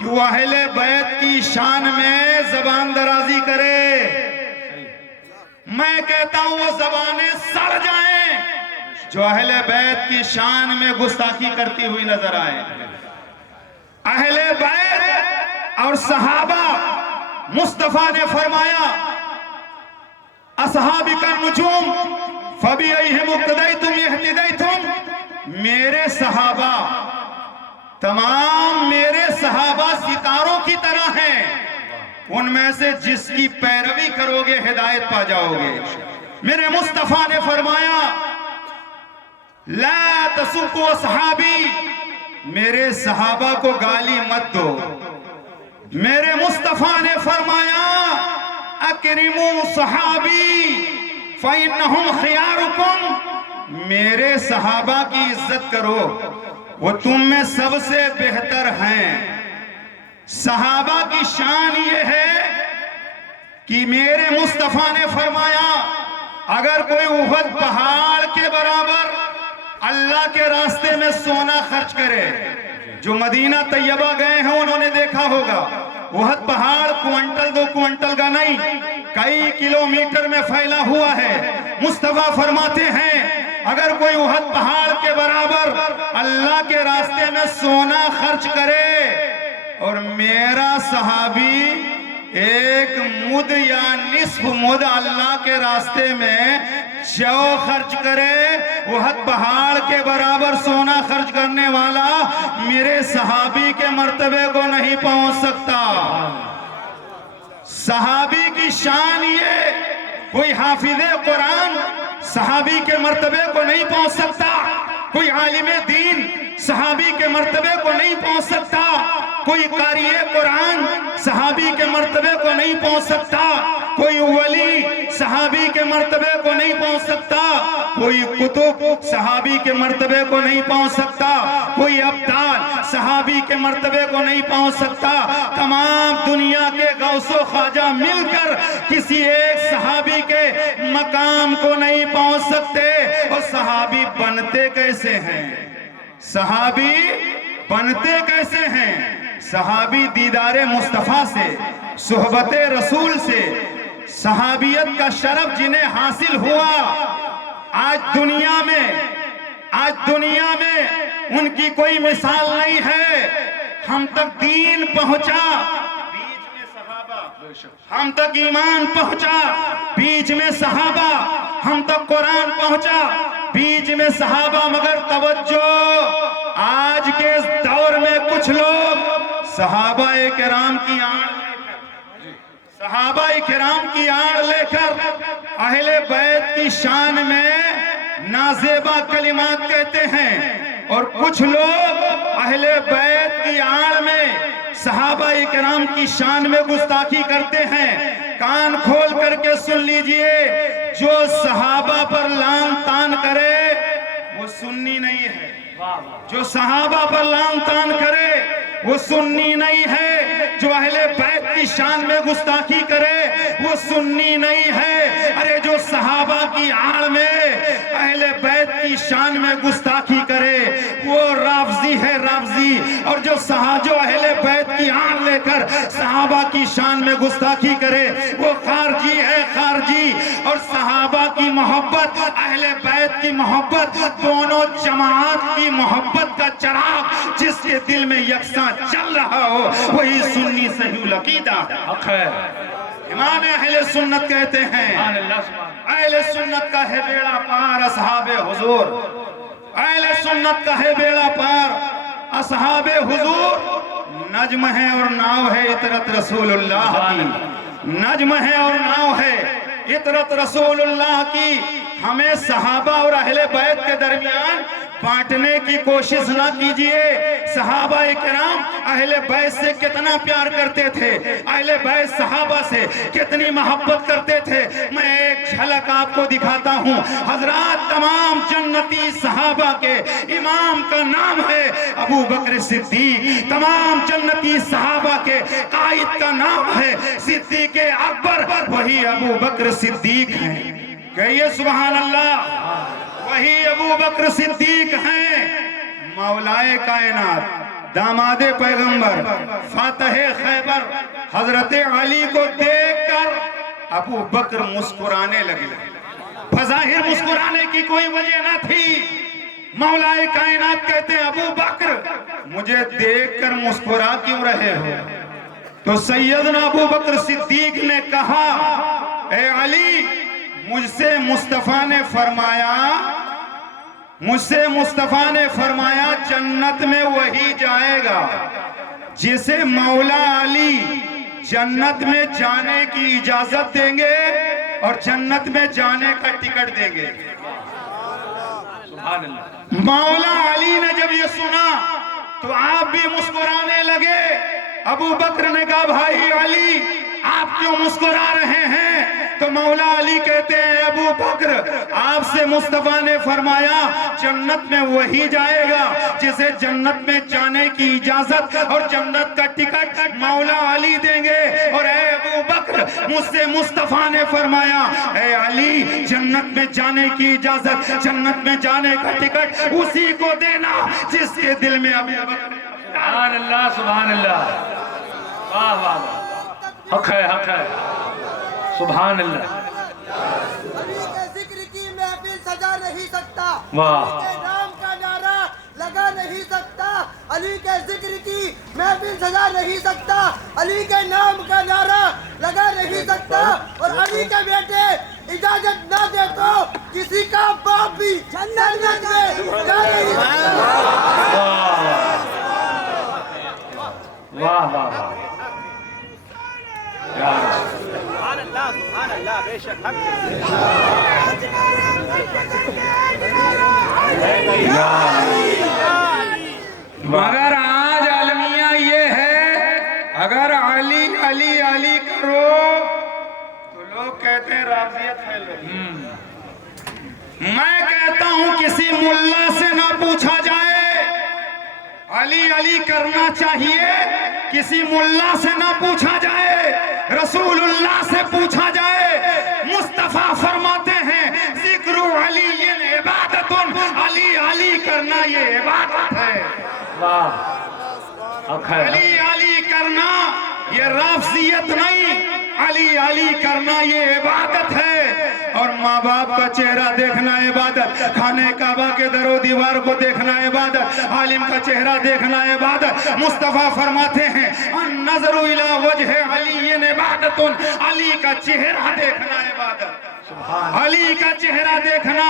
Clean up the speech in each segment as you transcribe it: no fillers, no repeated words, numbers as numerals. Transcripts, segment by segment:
कि वो अहले बैत की शान में जबान दराजी करे। मैं कहता हूं वो जबानें सड़ जाएं जो अहले बैत की शान में गुस्ताखी करती हुई नजर आए। अहले बैत और सहाबा, मुस्तफा ने फरमाया असहाबिका नुजूम फबिअहिम इक्तदैतुम इहतदैतुम, मेरे सहाबा तमाम मेरे सहाबा सितारों की तरह हैं, उनमें से जिसकी पैरवी करोगे हिदायत पा जाओगे। मेरे मुस्तफा ने फरमाया ला तसुब्बु असहाबी, मेरे सहाबा को गाली मत दो। मेरे मुस्तफा ने फरमाया अकरिमू सहाबी फइन्नहुम खियारुकुम, मेरे सहाबा की इज्जत करो, वो तुम में सबसे बेहतर हैं। सहाबा की शान ये है कि मेरे मुस्तफा ने फरमाया अगर कोई उहद पहाड़ के बराबर अल्लाह के रास्ते में सोना खर्च करे, जो मदीना तैयबा गए हैं उन्होंने देखा होगा उहद पहाड़ क्विंटल 2 क्विंटल का नहीं, कई किलोमीटर में फैला हुआ है। मुस्तफा फरमाते हैं अगर कोई उहद पहाड़ के बराबर अल्लाह के रास्ते में सोना खर्च करे और मेरा सहाबी एक मुद या निस्फ मुद अल्लाह के रास्ते में जौ खर्च करे, उहद पहाड़ के बराबर सोना खर्च करने वाला मेरे सहाबी के मर्तबे को नहीं पहुंच सकता। सहाबी की शान ये, कोई हाफिज़े कुरान सहाबी के मर्तबे को नहीं पहुंच सकता, कोई आलिमे दीन सहाबी के मर्तबे को नहीं पहुंच सकता, कोई कारिए कुरान सहाबी के मर्तबे को नहीं पहुंच सकता, कोई वली सहाबी के मर्तबे को नहीं पहुंच सकता, कोई कुतुब सहाबी के मर्तबे को नहीं पहुंच सकता, कोई अब्दाल सहाबी के मर्तबे को नहीं पहुंच सकता। तमाम दुनिया के गौसो ख्वाजा मिलकर किसी एक सहाबी के मकाम को नहीं पहुंच सकते। और सहाबी बनते कैसे हैं? सहाबी बनते कैसे हैं? सहाबी दीदारे मुस्तफा से, सुहबते रसूल से, सहाबियत का शरफ जिन्हें हासिल हुआ, आज दुनिया में उनकी कोई मिसाल नहीं है। हम तक दीन पहुंचा, बीच में सहाबा, हम तक ईमान पहुंचा, बीच में सहाबा, हम तक कुरान पहुंचा, बीच में सहाबा। मगर तवज्जो, आज के दौर में कुछ लोग सहाबाए किराम की आड़ लेकर अहले बैत की शान में नाजेबा कलिमात कहते हैं, और कुछ लोग अहले बैत की आड़ में सहाबाए किराम की शान में गुस्ताखी करते हैं। कान खोल करके सुन लीजिए, जो सहाबा पर लान तान करे वो सुन्नी नहीं है, जो सहाबा पर लान तान करे वो सुन्नी नहीं है, जो अहले बैत की शान में गुस्ताखी करे वो सुन्नी नहीं है। अरे जो सहाबा की आड़ में अहले बैत की शान में गुस्ताखी करे वो राफजी है, राफजी। और जो अहले बैत की आड़ लेकर सहाबा की शान में गुस्ताखी करे वो खारजी है, खारजी। और सहाबा की मोहब्बत, अहले बैत की मोहब्बत, दोनों जमात की मोहब्बत का चिराग जिसके दिल में यकसा चल रहा हो वही सुन्नी सही अकीदा है। इमाम अहले सुन्नत कहते हैं अहले सुन्नत का है बेड़ा पार असहाबे हुजूर, अहले सुन्नत का है बेड़ा पार असहाबे हुजूर। नज्म है और नाव है इतरत रसूलुल्लाह की, नज्म है और नाव है इतरत रसूलुल्लाह की। हमें सहाबा और अहले बैत के दरमियान बांटने की कोशिश ना कीजिए। सहाबा किराम अहले बैत से कितना प्यार करते थे, अहले बैत सहाबा से कितनी मोहब्बत करते थे। मैं एक झलक आपको दिखाता हूँ। हजरात, तमाम जन्नती सहाबा के इमाम का नाम है अबू बकर सिद्दीक, तमाम जन्नती सहाबा के कायद का नाम है सिद्दीक अकबर, वही अबू बकर सिद्दीक हैं। कहिए सुभान अल्लाह, वही अबू बकर सिद्दीक हैं। मौलाए कायनात दामादे पैगंबर फातहे खैबर हजरत अली को देखकर अबू बकर मुस्कुराने लगे। बज़ाहिर मुस्कुराने की कोई वजह न थी। मौलाए कायनात कहते हैं अबू बकर मुझे देखकर मुस्कुरा क्यों रहे हो? तो सैयदना अबू बकर सिद्दीक ने कहा, ए अली, मुझसे मुस्तफा ने फरमाया जन्नत में वही जाएगा जिसे मौला अली जन्नत में जाने की इजाजत देंगे और जन्नत में जाने का टिकट देंगे। मौला अली ने जब ये सुना तो आप भी मुस्कुराने लगे। अबू बकर ने कहा, भाई अली, आप क्यों मुस्कुरा रहे हैं? तो मौला अली कहते हैं, अबू बकर, आपसे मुस्तफा ने फरमाया जन्नत में वही जाएगा जिसे जन्नत में जाने की इजाजत और जन्नत का टिकट मौला अली देंगे। और ए अबू बकर, मुझसे मुस्तफा ने फरमाया, ए अली, जन्नत में जाने की इजाजत, जन्नत में जाने का टिकट उसी को देना जिसके दिल में अभी सुभान अल्लाह, सुभान अल्लाह, वाह वाह वाह, हक है, सुभान अल्लाह। अली के जिक्र की महफिल सजा नहीं सकता, वाह, अली के नाम का नारा लगा नहीं सकता, अली के जिक्र की महफिल सजा नहीं सकता, अली के नाम का नारा लगा नहीं सकता। और अली के बेटे इजाजत ना दे तो किसी का बाप भी जन्नत में जा नहीं सकता। वाह वाह वाह, सुभान अल्लाह, बेशक हक मगर आज अलमिया ये है, अगर अली अली अली करो तो लोग कहते हैं राज़ियत फैलो। मैं कहता हूं किसी मुल्ला से ना पूछा जाए अली अली करना चाहिए, किसी मुल्ला से ना पूछा जाए, रसूलुल्लाह से पूछा जाए। मुस्तफा फरमाते हैं जिक्र अली ये इबादतुन, अली अली करना ये इबादत है। वाह, हक है, अली अली करना ये राफ़ज़ियत नहीं, अली अली करना ये इबादत है। और माँ बाप का चेहरा देखना इबादत, खाने काबा के दरो दीवार को देखना इबादत, आलिम का चेहरा देखना इबादत। मुस्तफा फरमाते हैं अन्नज़रु इला वजह अली इबादतुन, अली का चेहरा देखना इबादत, अली का चेहरा देखना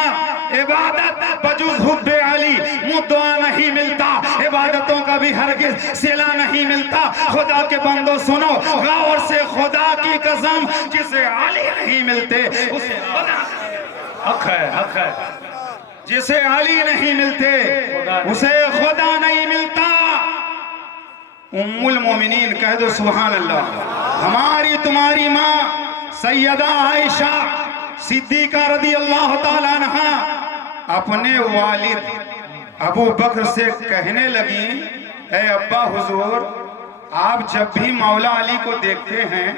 इबादत। बजुज़ हुब्बे अली मुद्दा नहीं मिलता, इबादतों का भी हरगिज़ सिला नहीं मिलता। खुदा के बंदो सुनो गौर से, खुदा की कसम, जिसे अली नहीं मिलते उसे खुदा, हक है, जिसे अली नहीं मिलते उसे खुदा नहीं मिलता। उम्मुल मोमिनीन कह दो सुभान अल्लाह। हमारी तुम्हारी माँ सैयदा आयशा सिद्दीका रदी अल्लाह ताला अन्हा अपने वालिद अबू बकर से कहने लगी, ए अब्बा हुजूर, आप जब भी मौला अली को देखते हैं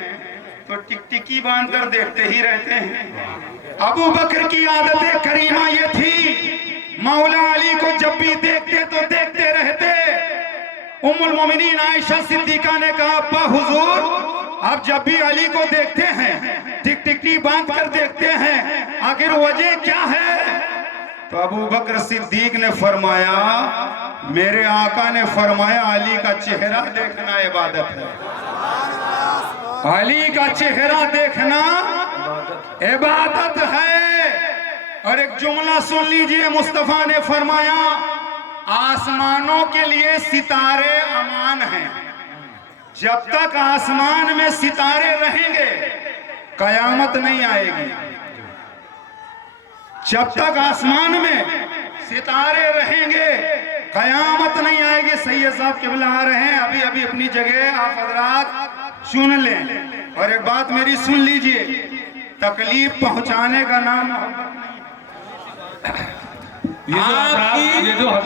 तो टिकटिकी बांधकर देखते ही रहते हैं। अबू बकर की आदत करीमा ये थी, मौला अली को जब भी देखते तो देखते रहते। उम्मुल मोमिनीन आयशा सिद्दीका ने कहा, अब्बा हुजूर, आप जब भी अली को देखते हैं टिकटिकी बांधकर देखते हैं, आखिर वजह क्या है? तो अबू बकर सिद्दीक ने फरमाया, मेरे आका ने फरमाया अली का चेहरा देखना इबादत है, अली का चेहरा देखना इबादत है। और एक जुमला सुन लीजिए, मुस्तफा ने फरमाया आसमानों के लिए सितारे अमान हैं, जब तक आसमान में सितारे रहेंगे कयामत नहीं आएगी। जब तक आसमान में सितारे रहेंगे कयामत नहीं आएगी। सैयद साहब क़िबला आ रहे हैं, अभी अभी अपनी जगह आप हजरात चुन लें। और एक बात मेरी सुन लीजिए, तकलीफ पहुंचाने का नाम ये जो